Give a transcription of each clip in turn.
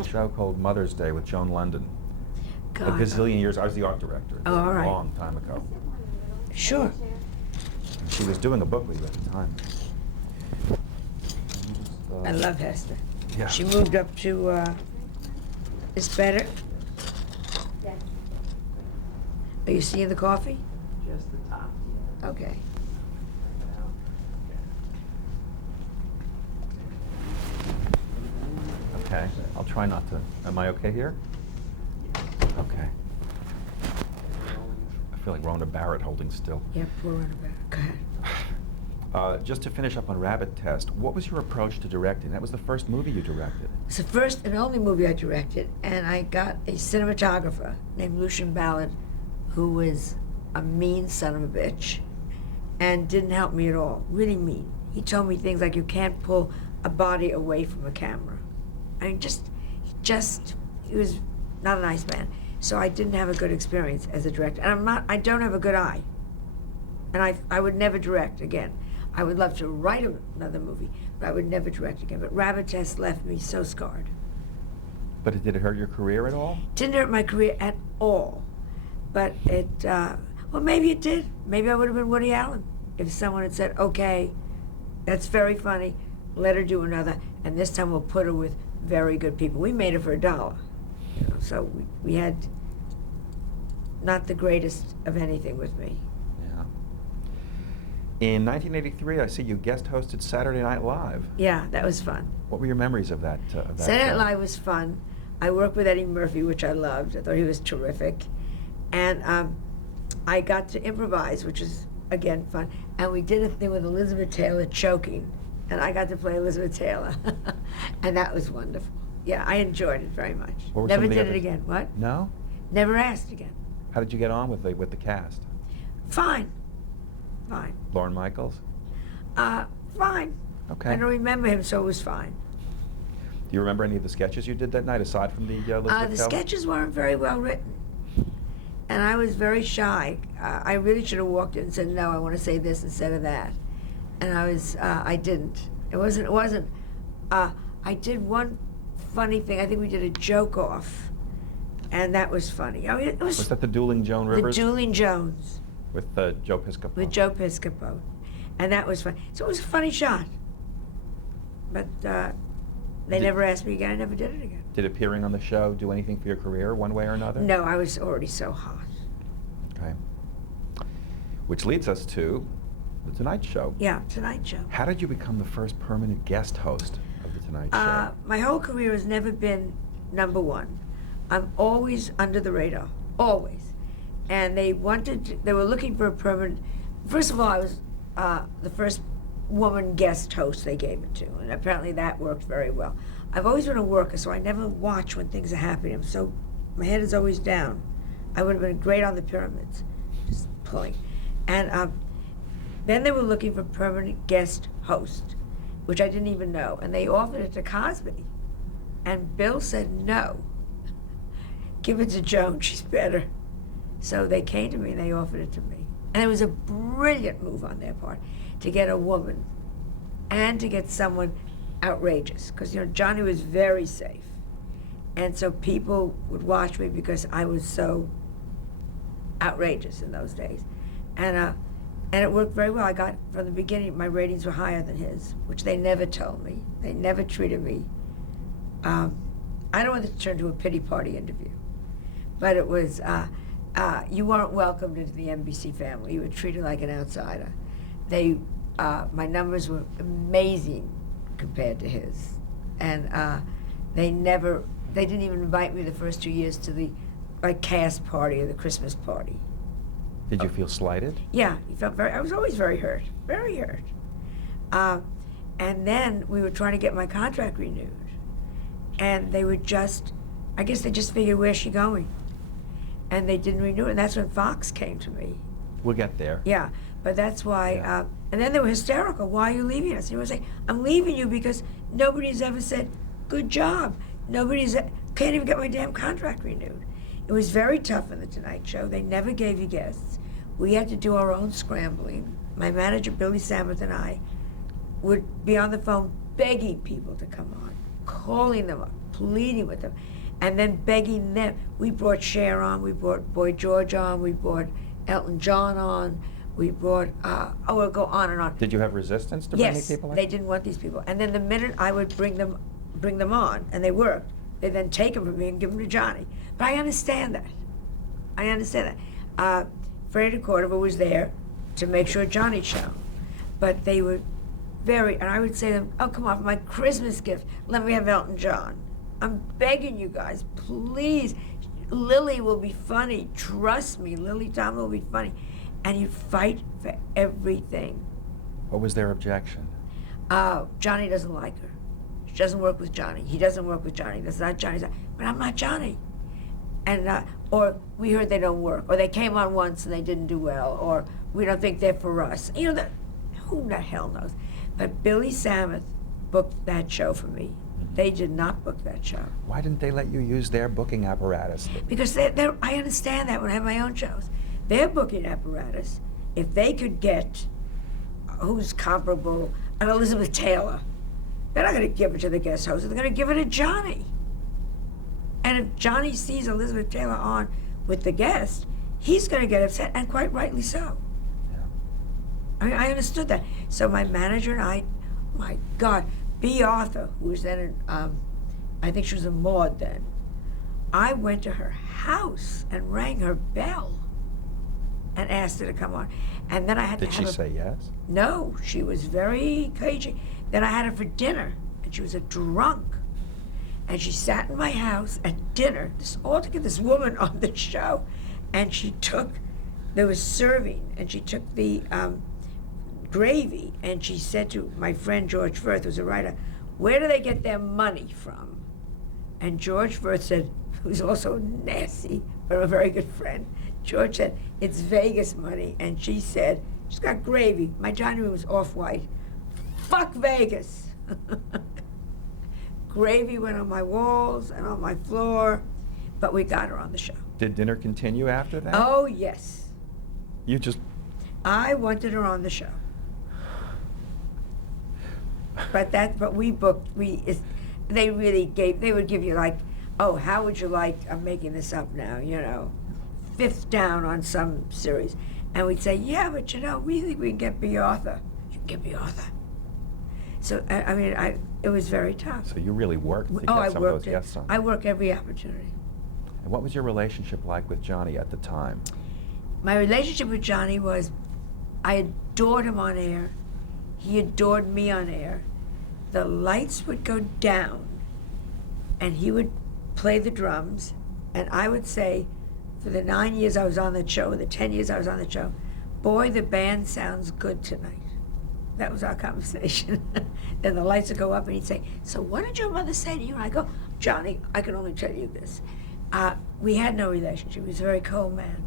a show called Mother's Day with Joan London. God. A gazillion years. I was the art director. Oh, all right. A long time ago. Sure. And she was doing a book with you at the time. I love Hester. Yeah. She moved up to, it's better? Are you seeing the coffee? Just the top. Okay. Okay. I'll try not to. Am I okay here? Okay. I feel like Rhonda Barrett holding still. Yeah, poor Rhonda Barrett. Go ahead. Just to finish up on Rabbit Test, what was your approach to directing? That was the first movie you directed. It's the first and only movie I directed, and I got a cinematographer named Lucian Ballard, who was a mean son of a bitch, and didn't help me at all. Really mean. He told me things like, you can't pull a body away from a camera. I mean, he was not a nice man. So I didn't have a good experience as a director. And I don't have a good eye. And I would never direct again. I would love to write another movie, but I would never direct again. But Rabbit Test left me so scarred. But did it hurt your career at all? Didn't hurt my career at all. But it, well, maybe it did. Maybe I would have been Woody Allen if someone had said, okay, that's very funny, let her do another, and this time we'll put her with very good people. We made it for $1. You know, so we had not the greatest of anything with me. Yeah. In 1983, I see you guest hosted Saturday Night Live. Yeah, that was fun. What were your memories of that? Saturday Night show? Live was fun. I worked with Eddie Murphy, which I loved. I thought he was terrific. And I got to improvise, which is, again, fun. And we did a thing with Elizabeth Taylor choking. And I got to play Elizabeth Taylor. And that was wonderful. Yeah, I enjoyed it very much. What were Never some of the did it other- again. What? No? Never asked again. How did you get on with the cast? Fine. Fine. Lorne Michaels? Fine. Okay. I don't remember him, so it was fine. Do you remember any of the sketches you did that night, aside from the Elizabeth The Taylor? sketches weren't very well written. And I was very shy. I really should have walked in and said, no, I want to say this instead of that. And I didn't. It wasn't, I did one funny thing. I think we did a joke off, and that was funny. I mean, it was Was that the Dueling Joan Rivers? the Dueling Jones With Joe Piscopo? with Joe Piscopo. And that was fun. So it was a funny shot. But they never asked me again. I never did it again. Did appearing on the show do anything for your career, one way or another? No, I was already so hot. Okay. Which leads us to The Tonight Show. Yeah, Tonight Show. How did you become the first permanent guest host of The Tonight Show? My whole career has never been #1. I'm always under the radar, always. And they were looking for a permanent, first of all, I was the first woman guest host they gave it to, and apparently that worked very well. I've always been a worker, so I never watch when things are happening. My head is always down. I would have been great on the pyramids, just pulling. And then they were looking for permanent guest host, which I didn't even know, and they offered it to Cosby. And Bill said, no, give it to Joan, she's better. So they came to me and they offered it to me. And it was a brilliant move on their part to get a woman and to get someone outrageous, because Johnny was very safe. And so people would watch me because I was so outrageous in those days. And it worked very well. I got, from the beginning, my ratings were higher than his, which they never told me. They never treated me. I don't want it to turn into a pity party interview, but it was, you weren't welcomed into the NBC family. You were treated like an outsider. My numbers were amazing compared to his. And they didn't even invite me the first 2 years to the cast party or the Christmas party. Did you feel slighted? Yeah, I was always very hurt, very hurt. And then we were trying to get my contract renewed. And they would I guess they just figured, where's she going? And they didn't renew it, and that's when Fox came to me. We'll get there. Yeah, but that's why, and then they were hysterical, why are you leaving us? And you would say, I'm leaving you because nobody's ever said, good job. Can't even get my damn contract renewed. It was very tough in The Tonight Show. They never gave you guests. We had to do our own scrambling. My manager, Billy Samuth, and I would be on the phone begging people to come on, calling them up, pleading with them, and then begging them. We brought Cher on, we brought Boy George on, we brought Elton John on, we brought, we'll go on and on. Did you have resistance to bringing Yes, people like they didn't want these people. And then the minute I would bring them on, and they worked, they then take them from me and give them to Johnny. But I understand that. I understand that. Freddie Cordova was there to make sure Johnny'd show. But they were and I would say to them, oh, come on, for my Christmas gift, let me have Elton John. I'm begging you guys, please. Lily will be funny. Trust me, Lily Tomlin will be funny. And you fight for everything. What was their objection? Johnny doesn't like her. She doesn't work with Johnny. He doesn't work with Johnny. That's not Johnny's. But I'm not Johnny. And or we heard they don't work, or they came on once and they didn't do well, or we don't think they're for us. You know, who the hell knows? But Billy Samuth booked that show for me. They did not book that show. Why didn't they let you use their booking apparatus? Because I understand that when I have my own shows. Their booking apparatus, if they could get who's comparable, an Elizabeth Taylor, they're not going to give it to the guest host. They're going to give it to Johnny. And if Johnny sees Elizabeth Taylor on with the guest, he's going to get upset, and quite rightly so. I mean, I understood that. So my manager and I, my God, B. Arthur, who was then I think she was a Maud then, I went to her house and rang her bell and asked her to come on. And then I had to have Did she say yes? No, she was very cagey. Then I had her for dinner, and she was a drunk. And she sat in my house at dinner, all to get this woman on the show, and there was serving, and she took the gravy, and she said to my friend George Firth, who's a writer, where do they get their money from? And George Firth said, who's also nasty, but a very good friend, George said, it's Vegas money. And she said, she's got gravy. My dining room was off-white. Fuck Vegas. Gravy went on my walls and on my floor, but we got her on the show. Did dinner continue after that? Oh, yes. I wanted her on the show. But we booked, they would give you like, oh, how would you like, I'm making this up now, you know, fifth down on some series. And we'd say, yeah, but you know, we think we can get B. Arthur. You can get B. Arthur. So, I mean, it was very tough. So you really worked to get some of those guests on. I work every opportunity. And what was your relationship like with Johnny at the time? My relationship with Johnny was, I adored him on air. He adored me on air. The lights would go down, and he would play the drums, and I would say, for the 9 years I was on that show, or the 10 years I was on the show, boy, the band sounds good tonight. That was our conversation. Then the lights would go up, and he'd say, so what did your mother say to you? And I go, Johnny, I can only tell you this. We had no relationship. He was a very cold man.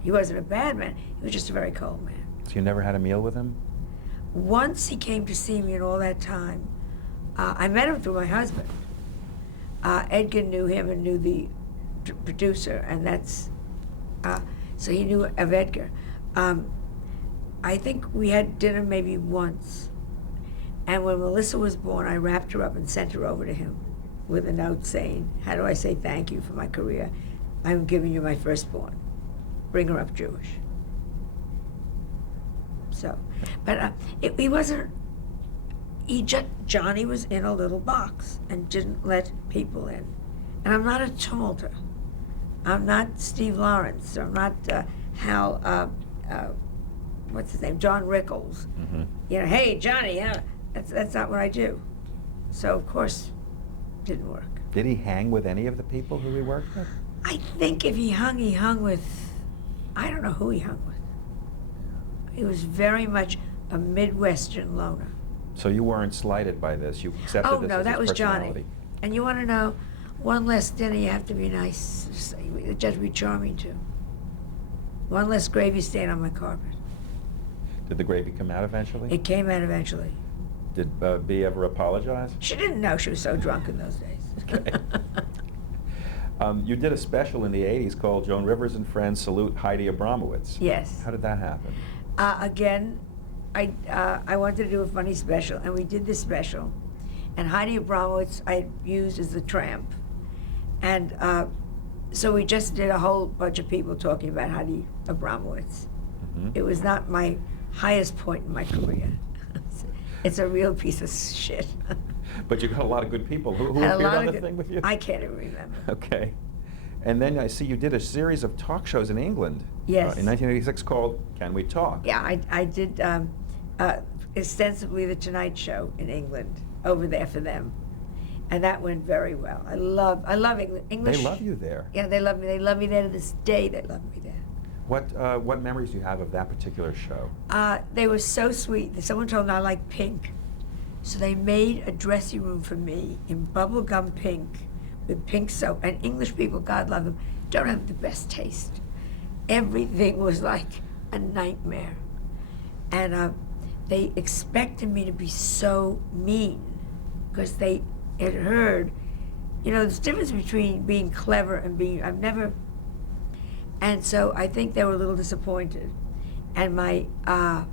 He wasn't a bad man. He was just a very cold man. So you never had a meal with him? Once he came to see me in all that time, I met him through my husband. Edgar knew him and knew the producer, and so he knew of Edgar. I think we had dinner maybe once, and when Melissa was born, I wrapped her up and sent her over to him with a note saying, how do I say thank you for my career? I'm giving you my firstborn. Bring her up Jewish. So, but he wasn't, Johnny was in a little box and didn't let people in. And I'm not a tumulter. I'm not Steve Lawrence. I'm not Hal, what's his name, John Rickles. Mm-hmm. You know, hey, Johnny, that's not what I do. So, of course, didn't work. Did he hang with any of the people who he worked with? I think if he hung with, I don't know who he hung with. He was very much a Midwestern loner. So you weren't slighted by this? You accepted this no, as that his was Johnny. personality? And you want to know, one less dinner, you have to be nice. It just be charming too. One less gravy stain on my carpet. Did the gravy come out eventually? It came out eventually. Did Bea ever apologize? She didn't know, she was so drunk in those days. Okay. You did a special in the 80s called Joan Rivers and Friends Salute Heidi Abramowitz. Yes. How did that happen? Again, I wanted to do a funny special, and we did this special. and Heidi Abramowitz I used as the tramp. And so we just did a whole bunch of people talking about Heidi Abramowitz. Mhm. It was not my highest point in my career. It's a real piece of shit. But you got a lot of good people. Who Had a appeared lot on of the good- thing with you? I can't even remember. Okay. And then I see you did a series of talk shows in England. Yes. In 1986 called Can We Talk? Yeah, I did extensively The Tonight Show in England, over there for them. And that went very well. I love English. They love you there. Yeah, they love me. They love me there to this day. They love me there. What memories do you have of that particular show? They were so sweet. Someone told me I like pink. So they made a dressing room for me in bubblegum pink with pink soap. And English people, God love them, don't have the best taste. Everything was like a nightmare. And they expected me to be so mean because they had heard, there's a difference between being clever and being, and so I think they were a little disappointed. And my Ed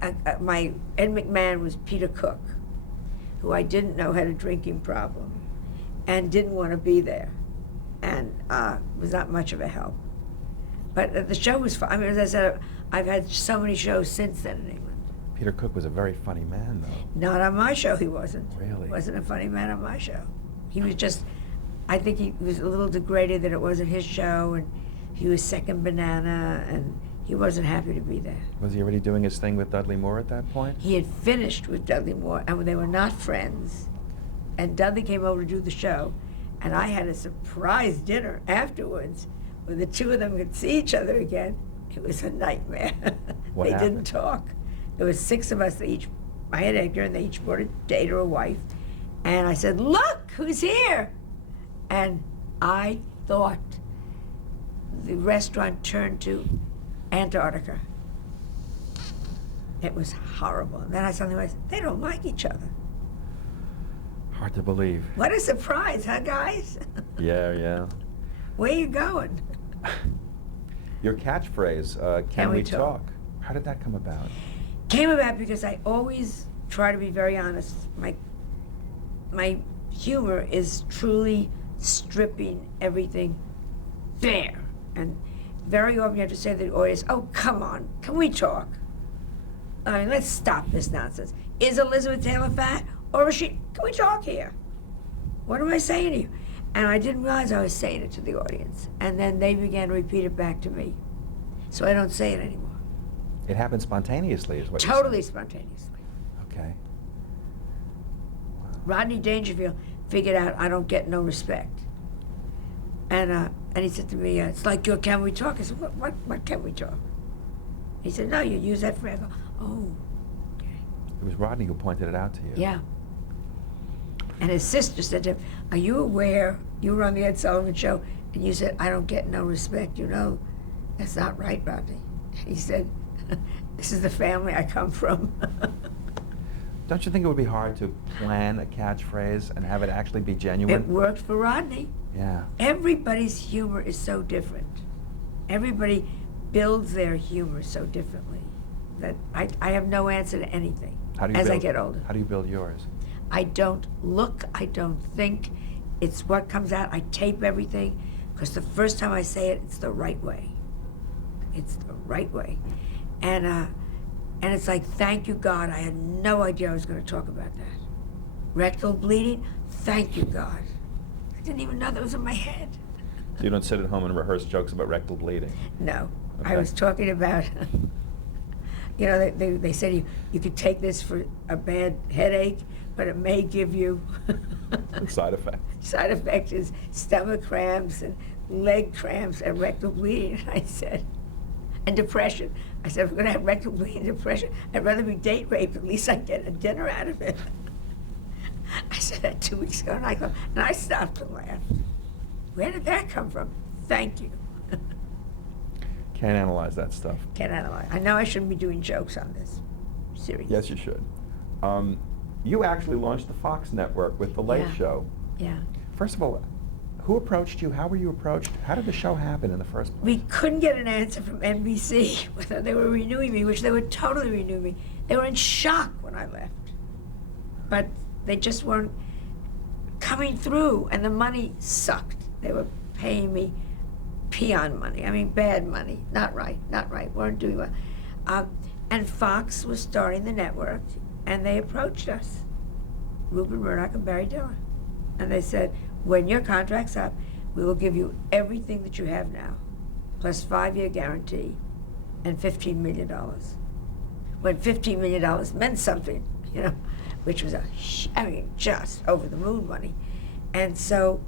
McMahon was Peter Cook, who I didn't know had a drinking problem and didn't want to be there and was not much of a help. But the show was fun. I mean, as I said, I've had so many shows since then in England. Peter Cook was a very funny man, though. Not on my show, he wasn't. Really? He wasn't a funny man on my show. He was just, I think he was a little degraded that it wasn't his show, and he was second banana, and he wasn't happy to be there. Was he already doing his thing with Dudley Moore at that point? He had finished with Dudley Moore, and they were not friends. And Dudley came over to do the show, and I had a surprise dinner afterwards where the two of them could see each other again. It was a nightmare. What They happened? didn't talk. There was 6 of us. I had Edgar, and they each brought a date or a wife. And I said, "Look, who's here?" And I thought the restaurant turned to Antarctica. It was horrible. And then I suddenly realized, they don't like each other. Hard to believe. What a surprise, huh, guys? Yeah. Where you going? Your catchphrase, Can We Talk? How did that come about? Came about because I always try to be very honest. My humor is truly stripping everything bare. And very often you have to say to the audience, "Oh, come on, can we talk? I mean, let's stop this nonsense. Is Elizabeth Taylor fat? Or is she, can we talk here? What am I saying to you?" And I didn't realize I was saying it to the audience. And then they began to repeat it back to me. So I don't say it anymore. It happened spontaneously, is what you're Totally saying. spontaneously. Okay. Wow. Rodney Dangerfield figured out I don't get no respect. And he said to me, "It's like your Can We Talk?" I said, what can we talk? He said, "No, you use that phrase." I go, "Oh, okay." It was Rodney who pointed it out to you. Yeah. And his sister said to him, "Are you aware you were on the Ed Sullivan Show and you said, 'I don't get no respect'? You know, that's not right, Rodney." He said, "This is the family I come from." Don't you think it would be hard to plan a catchphrase and have it actually be genuine? It worked for Rodney. Yeah. Everybody's humor is so different. Everybody builds their humor so differently that I have no answer to anything as I get older. How do you build yours? I don't look, I don't think. It's what comes out. I tape everything because the first time I say it, it's the right way. It's the right way. And it's like, thank you, God. I had no idea I was going to talk about that. Rectal bleeding, thank you, God. I didn't even know that was in my head. So you don't sit at home and rehearse jokes about rectal bleeding? No. Okay. I was talking about, they said you could take this for a bad headache, but it may give you Side effect. side effect is stomach cramps and leg cramps and rectal bleeding. I said, and depression. I said, if we're going to have rectal bleeding and depression, I'd rather be date raped. At least I get a dinner out of it. I said that 2 weeks ago, and I stopped and laughed. Where did that come from? Thank you. Can't analyze that stuff. Can't analyze. I know I shouldn't be doing jokes on this. Serious. Yes, you should. You actually launched the Fox network with The Late Yeah. Show. Yeah. First of all, who approached you? How were you approached? How did the show happen in the first place? We couldn't get an answer from NBC whether they were renewing me, which they would totally renew me. They were in shock when I left. But They just weren't coming through, and the money sucked. They were paying me peon money. I mean, bad money. Not right. Weren't doing well. And Fox was starting the network, and they approached us, Rupert Murdoch and Barry Diller. And they said, when your contract's up, we will give you everything that you have now, plus 5-year guarantee and $15 million. When $15 million meant something, you know, which was just over the moon money. And so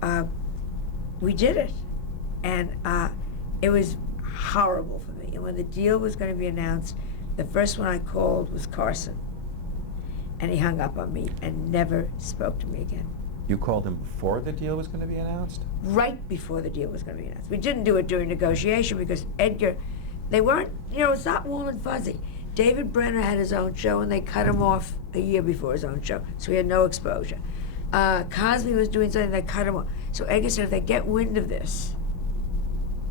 we did it. And it was horrible for me. And when the deal was going to be announced, the first one I called was Carson. And he hung up on me and never spoke to me again. You called him before the deal was going to be announced? Right before the deal was going to be announced. We didn't do it during negotiation because Edgar, they weren't, you know, it's not warm and fuzzy. David Brenner had his own show and they cut him off a year before his own show, so he had no exposure. Cosby was doing something, they cut him off. So Edgar said, if they get wind of this,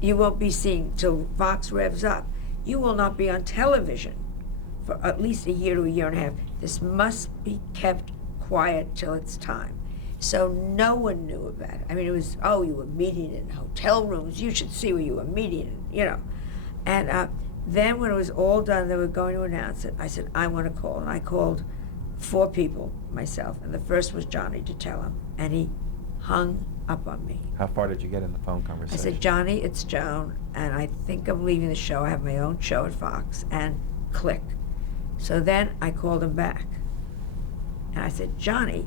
you won't be seen till Fox revs up. You will not be on television for at least a year to a year and a half. This must be kept quiet till it's time. So no one knew about it. I mean, it was, oh, you were meeting in hotel rooms. You should see where you were meeting, you know. And then when it was all done, they were going to announce it. I said, I want to call. And I called 4 people myself. And the first was Johnny to tell him. And he hung up on me. How far did you get in the phone I conversation? said, Johnny, it's Joan. And I think I'm leaving the show. I have my own show at Fox. And click. So then I called him back. And I said, Johnny.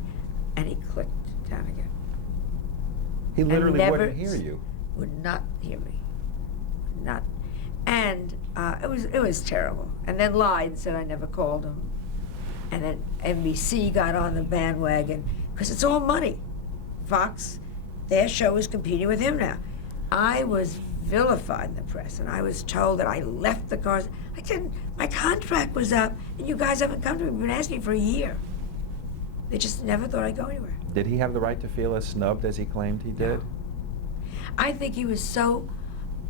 And he clicked down again. He literally never wouldn't hear you. Would not hear me. Not. And it was terrible. And then lied and said I never called him. And then NBC got on the bandwagon because it's all money. Fox, their show is competing with him now. I was vilified in the press, and I was told that I left the cars. I said, my contract was up, and you guys haven't come to me. We've been asking for a year. They just never thought I'd go anywhere. Did he have the right to feel as snubbed as he claimed he did? No. I think he was so,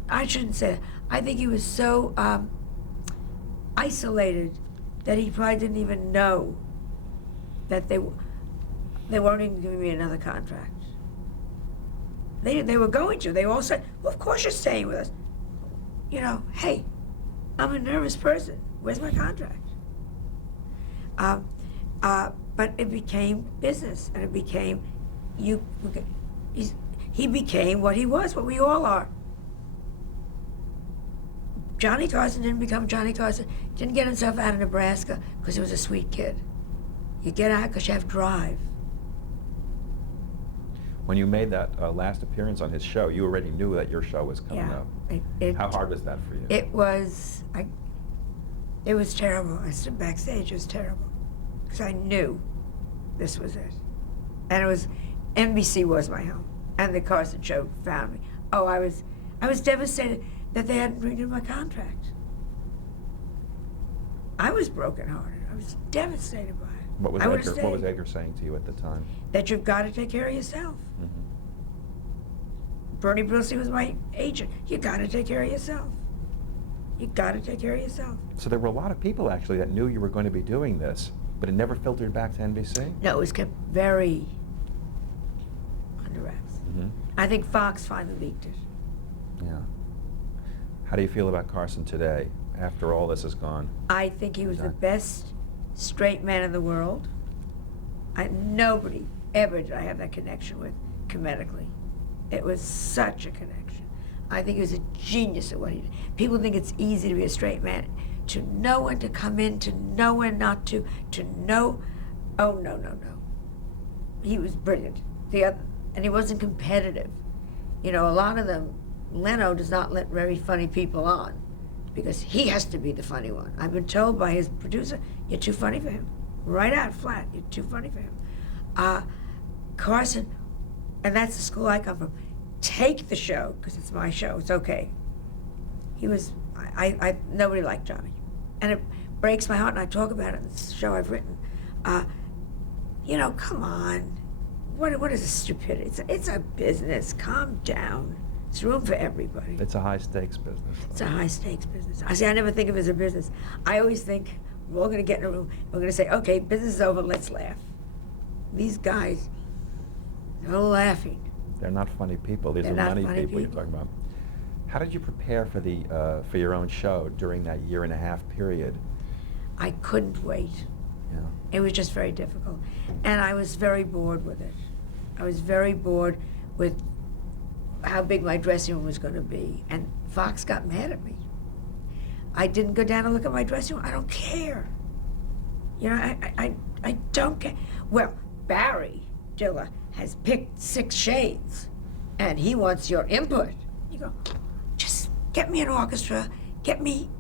I shouldn't say that. I think he was so isolated that he probably didn't even know that they weren't even giving me another contract. They were going to. They all said, well, of course you're staying with us. You know, hey, I'm a nervous person. Where's my contract? But it became business, and it became, he became what he was, what we all are. Johnny Carson didn't become Johnny Carson, didn't get himself out of Nebraska because he was a sweet kid. You get out because you have drive. When you made that last appearance on his show, you already knew that your show was coming up. How hard was that for you? It was terrible. I stood backstage, it was terrible. Because I knew this was it. And it was, NBC was my home. And the Carson show found me. Oh, I was devastated that they hadn't renewed my contract. I was brokenhearted. I was devastated by it. What was Edgar saying to you at the time? That you've got to take care of yourself. Mm-hmm. Bernie Brillsey was my agent. You got to take care of yourself. You got to take care of yourself. So there were a lot of people actually that knew you were going to be doing this, but it never filtered back to NBC? No, it was kept very under wraps. Mm-hmm. I think Fox finally leaked it. Yeah. How do you feel about Carson today, after all this is gone? I think he was the best straight man in the world. Nobody ever did I have that connection with, comedically. It was such a connection. I think he was a genius at what he did. People think it's easy to be a straight man. To know when to come in, to know when not to know, oh, no. He was brilliant. And he wasn't competitive. You know, a lot of them, Leno does not let very funny people on because he has to be the funny one. I've been told by his producer, you're too funny for him. Right out flat, you're too funny for him. Carson, and that's the school I come from, take the show, because it's my show, it's okay. He was, nobody liked Johnny. And it breaks my heart, and I talk about it in the show I've written. You know, come on. What is this stupidity? It's a business, calm down. There's room for everybody. It's a high-stakes business. It's a high-stakes business. I never think of it as a business. I always think we're all going to get in a room, and we're going to say, okay, business is over, let's laugh. these guys, they're laughing. They're not funny people. These They're are not money funny people you're people. talking about. How did you prepare for for your own show during that 1.5 year period? I couldn't wait. Yeah. It was just very difficult. And I was very bored with it. I was very bored with how big my dressing room was going to be. And Fox got mad at me. I didn't go down and look at my dressing room. I don't care. You know, I don't care. Well, Barry Diller has picked 6 shades, and he wants your input. You go, just get me an orchestra, get me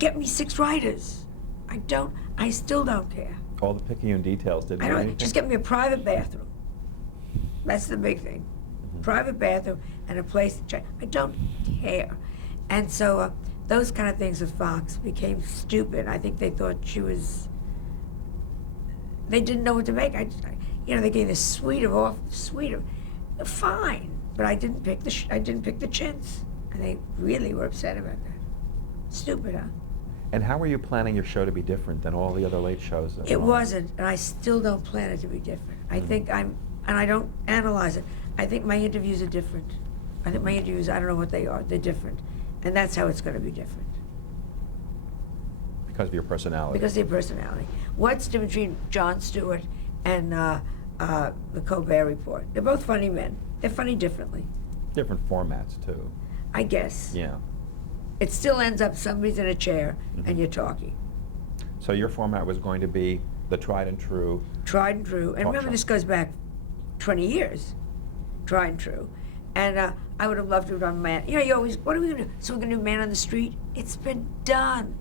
6 writers. I still don't care. All the picayune details didn't I mean don't, anything? just get me a private bathroom. That's the big thing. Private bathroom and a place to check. I don't care. And so those kind of things with Fox became stupid. I think they thought they didn't know what to make. They gave this suite of fine, but I didn't pick the chintz, and they really were upset about that. Stupid, huh? And how were you planning your show to be different than all the other late shows? It wasn't, and I still don't plan it to be different. I think and I don't analyze it. I think my interviews are different. I think my interviews, I don't know what they are, they're different. And that's how it's going to be different. Because of your personality. Because of their personality. What's the difference between Jon Stewart and the Colbert Report? They're both funny men. They're funny differently. Different formats, too. I guess. Yeah. It still ends up somebody's in a chair and you're talking. So your format was going to be the tried and true. Tried and true. And Talk remember, show. this goes back 20 years. Tried and true. And I would have loved to have done Man. You know, you always, what are we going to do? So we're going to do Man on the Street? It's been done.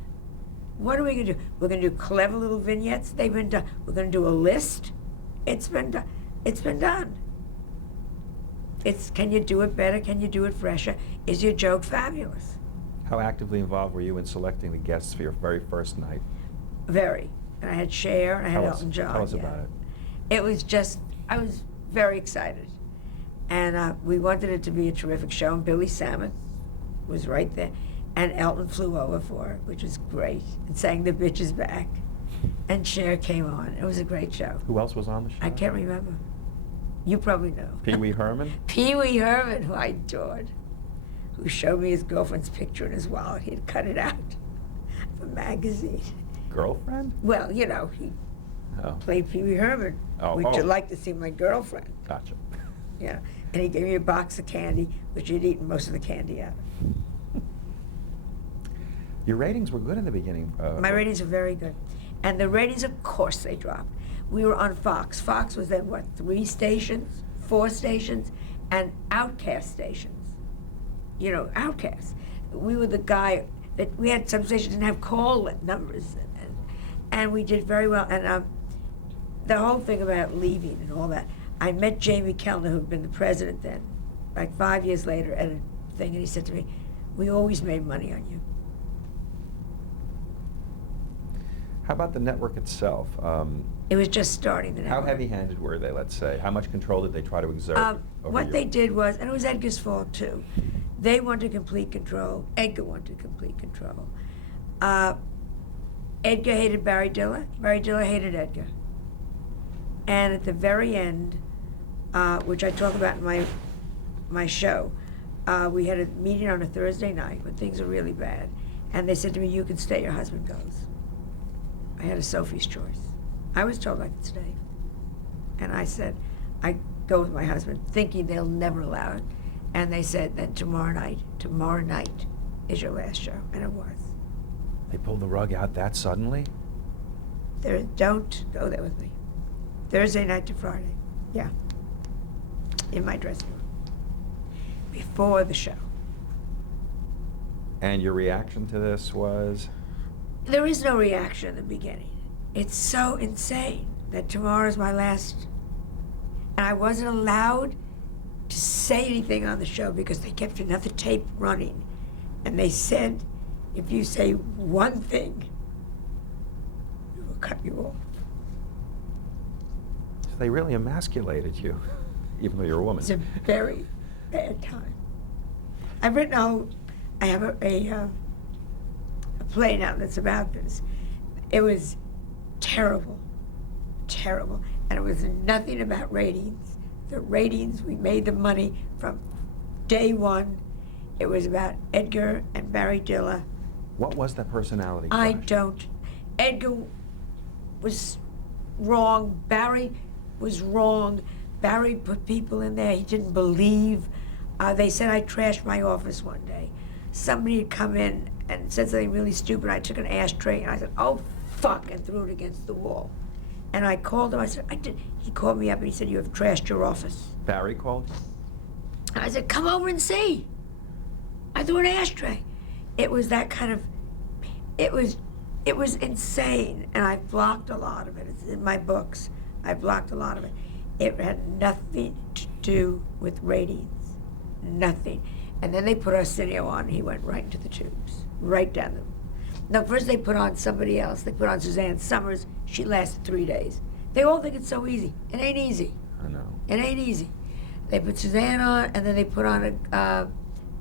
What are we going to do? We're going to do clever little vignettes? They've been done. We're going to do a list? It's been done. It's been done. Can you do it better? Can you do it fresher? Is your joke fabulous? How actively involved were you in selecting the guests for your very first night? Very. And I had Cher, and I had Elton John. Tell us about it. It was just, I was very excited. And we wanted it to be a terrific show, and Billy Samet was right there. And Elton flew over for it, which was great, and sang The Bitch Is Back. And Cher came on. It was a great show. Who else was on the show? I can't remember. You probably know. Pee Wee Herman? Pee Wee Herman, who I adored, who showed me his girlfriend's picture in his wallet. He had cut it out of a magazine. Girlfriend? Well, you know, he played Pee Wee Herman. Oh, Would you like to see my girlfriend? Gotcha. Yeah. And he gave me a box of candy, which he'd eaten most of the candy out of. Your ratings were good in the beginning. My ratings are very good. And the ratings, of course, they dropped. We were on Fox. Fox was then, 3 stations, 4 stations, and Outcast stations. You know, Outcast. We were the guy that we had some stations didn't have call numbers, and we did very well. And the whole thing about leaving and all that, I met Jamie Kellner, who had been the president then, like 5 years later, at a thing, and he said to me, "We always made money on you." How about the network itself? It was just starting the How network. heavy-handed were they, let's say? How much control did they try to exert over What you? they did was, and it was Edgar's fault too, they wanted complete control. Edgar wanted complete control. Edgar hated Barry Diller. Barry Diller hated Edgar. And at the very end, which I talk about in my show, we had a meeting on a Thursday night when things were really bad. And they said to me, "You can stay, your husband goes." I had a Sophie's choice. I was told I could stay. And I said, I go with my husband, thinking they'll never allow it. And they said, then tomorrow night is your last show. And it was. They pulled the rug out that suddenly? Don't go there with me. Thursday night to Friday. Yeah. In my dressing room. Before the show. And your reaction to this was? There is no reaction in the beginning. It's so insane that tomorrow's my last. And I wasn't allowed to say anything on the show because they kept another tape running. And they said, if you say one thing, we will cut you off. So they really emasculated you, even though you're a woman. It's a very bad time. I've written I have a play now that's about this. It was terrible, terrible. and it was nothing about ratings. The ratings, we made the money from day one. It was about Edgar and Barry Diller. What was the personality clash? I don't. Edgar was wrong. Barry was wrong. Barry put people in there he didn't believe. They said I trashed my office one day. Somebody had come in and said something really stupid. I took an ashtray and I said, "Oh, fuck," and threw it against the wall. And I called him. I said, "I did." He called me up and he said, "You have trashed your office." Barry called? And I said, "Come over and see." I threw an ashtray. It was that kind of, it was insane. And I blocked a lot of it. It's in my books. I blocked a lot of it. It had nothing to do with ratings. Nothing. And then they put Arsenio on. He went right into the tubes, right down them. No, first they put on somebody else. They put on Suzanne Summers. She lasted 3 days. They all think it's so easy. It ain't easy. I know. It ain't easy. They put Suzanne on, and then they put on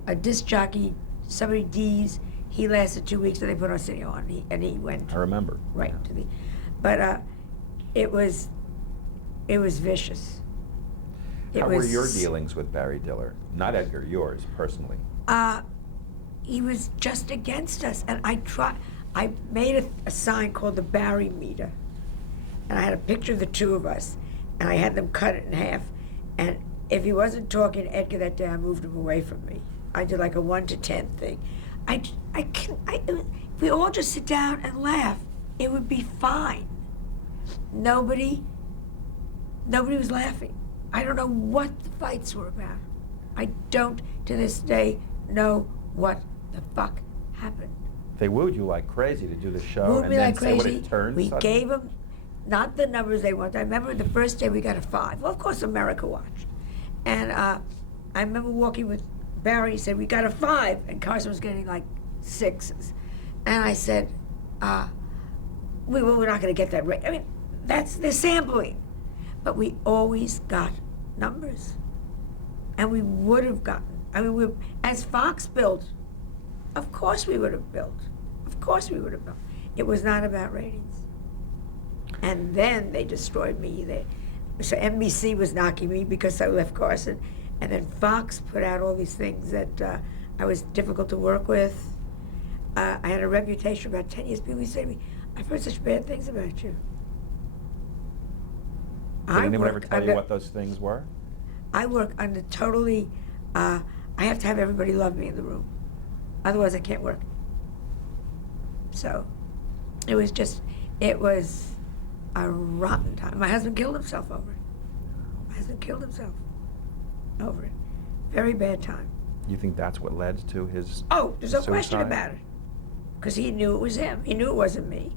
a disc jockey, somebody D's. He lasted 2 weeks, and they put Arsenio on, and he went I remember. right Yeah. to the. But it was vicious. How were your dealings with Barry Diller? Not Edgar, yours, personally. He was just against us, and I made a sign called the Barry Meter, and I had a picture of the two of us, and I had them cut it in half, and if he wasn't talking to Edgar that day, I moved him away from me. I did like a 1 to 10 thing. If we all just sit down and laugh, it would be fine. Nobody was laughing. I don't know what the fights were about. I don't, to this day, know what the fuck happened. They wooed you like crazy to do the show, Wooed and me then like say crazy. when it turned. We suddenly- gave them not the numbers they wanted. I remember the first day we got a 5. Well, of course, America watched. And I remember walking with Barry. He said, "We got a 5," and Carson was getting like 6s. And I said, we're not going to get that rate. I mean, they're sampling. But we always got numbers. And we would have gotten. I mean, as Fox built, of course we would have built. Of course we would have built. It was not about ratings. And then they destroyed me. So NBC was knocking me because I left Carson. And then Fox put out all these things that I was difficult to work with. I had a reputation for about 10 years. People used to say to me, "I've heard such bad things about you." Did anyone ever tell you what those things were? I work under totally, I have to have everybody love me in the room. Otherwise I can't work. So it was a rotten time. My husband killed himself over it. Very bad time. You think that's what led to his Oh, there's no question suicide? about it. Because he knew it was him. He knew it wasn't me.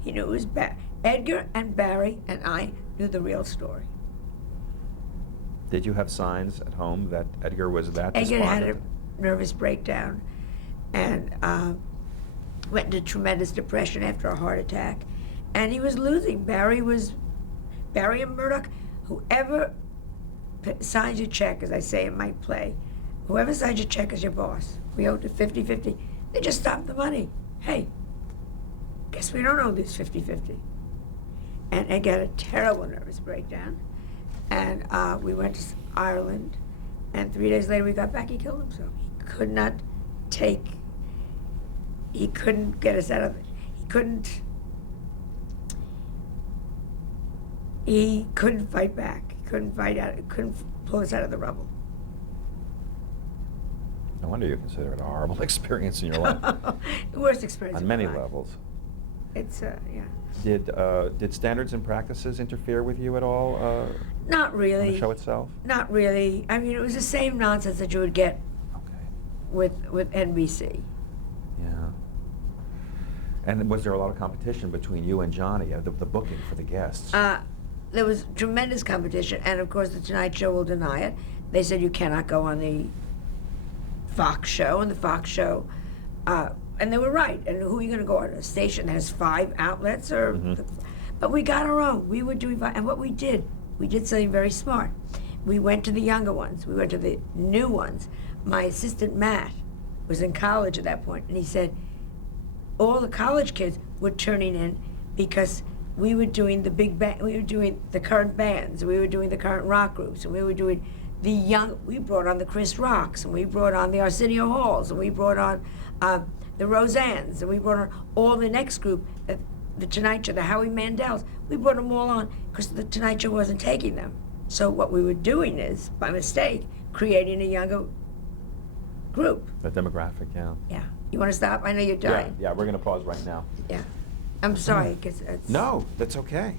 He knew it was Edgar and Barry and I knew the real story. Did you have signs at home that Edgar was that Edgar had a despondent? nervous breakdown and went into tremendous depression after a heart attack. And he was losing. Barry and Murdoch, whoever signs your check, as I say in my play, whoever signs your check is your boss. We owed it 50-50. They just stopped the money. Hey, guess we don't owe this 50-50. And Ed got a terrible nervous breakdown. And we went to Ireland. And 3 days later we got back, he killed himself. He couldn't get us out of it. He couldn't fight back. He couldn't pull us out of the rubble. No wonder you consider it a horrible experience in your life. The worst experience On of my many life. levels. It's, yeah. Did standards and practices interfere with you at all Not on really. the show itself? Not really. I mean, it was the same nonsense that you would get Okay. with NBC. Yeah. And was there a lot of competition between you and Johnny, the booking for the guests? There was tremendous competition, and of course, The Tonight Show will deny it. They said you cannot go on the Fox show, and the Fox show, and they were right. And who are you going to go on? A station that has 5 outlets? But we got our own. We were doing, and what we did something very smart. We went to the younger ones. We went to the new ones. My assistant, Matt, was in college at that point, and he said all the college kids were turning in because we were doing the big band, we were doing the current bands, we were doing the current rock groups, and we were doing the young, we brought on the Chris Rocks, and we brought on the Arsenio Halls, and we brought on the Roseannes, and we brought on all the next group, the Tonight Show, the Howie Mandels. We brought them all on because the Tonight Show wasn't taking them. So what we were doing is, by mistake, creating a younger group. The demographic, yeah. Yeah. You want to stop? I know you're Yeah, dying. yeah, we're gonna pause right now. Yeah. I'm sorry, because it's... No, that's okay.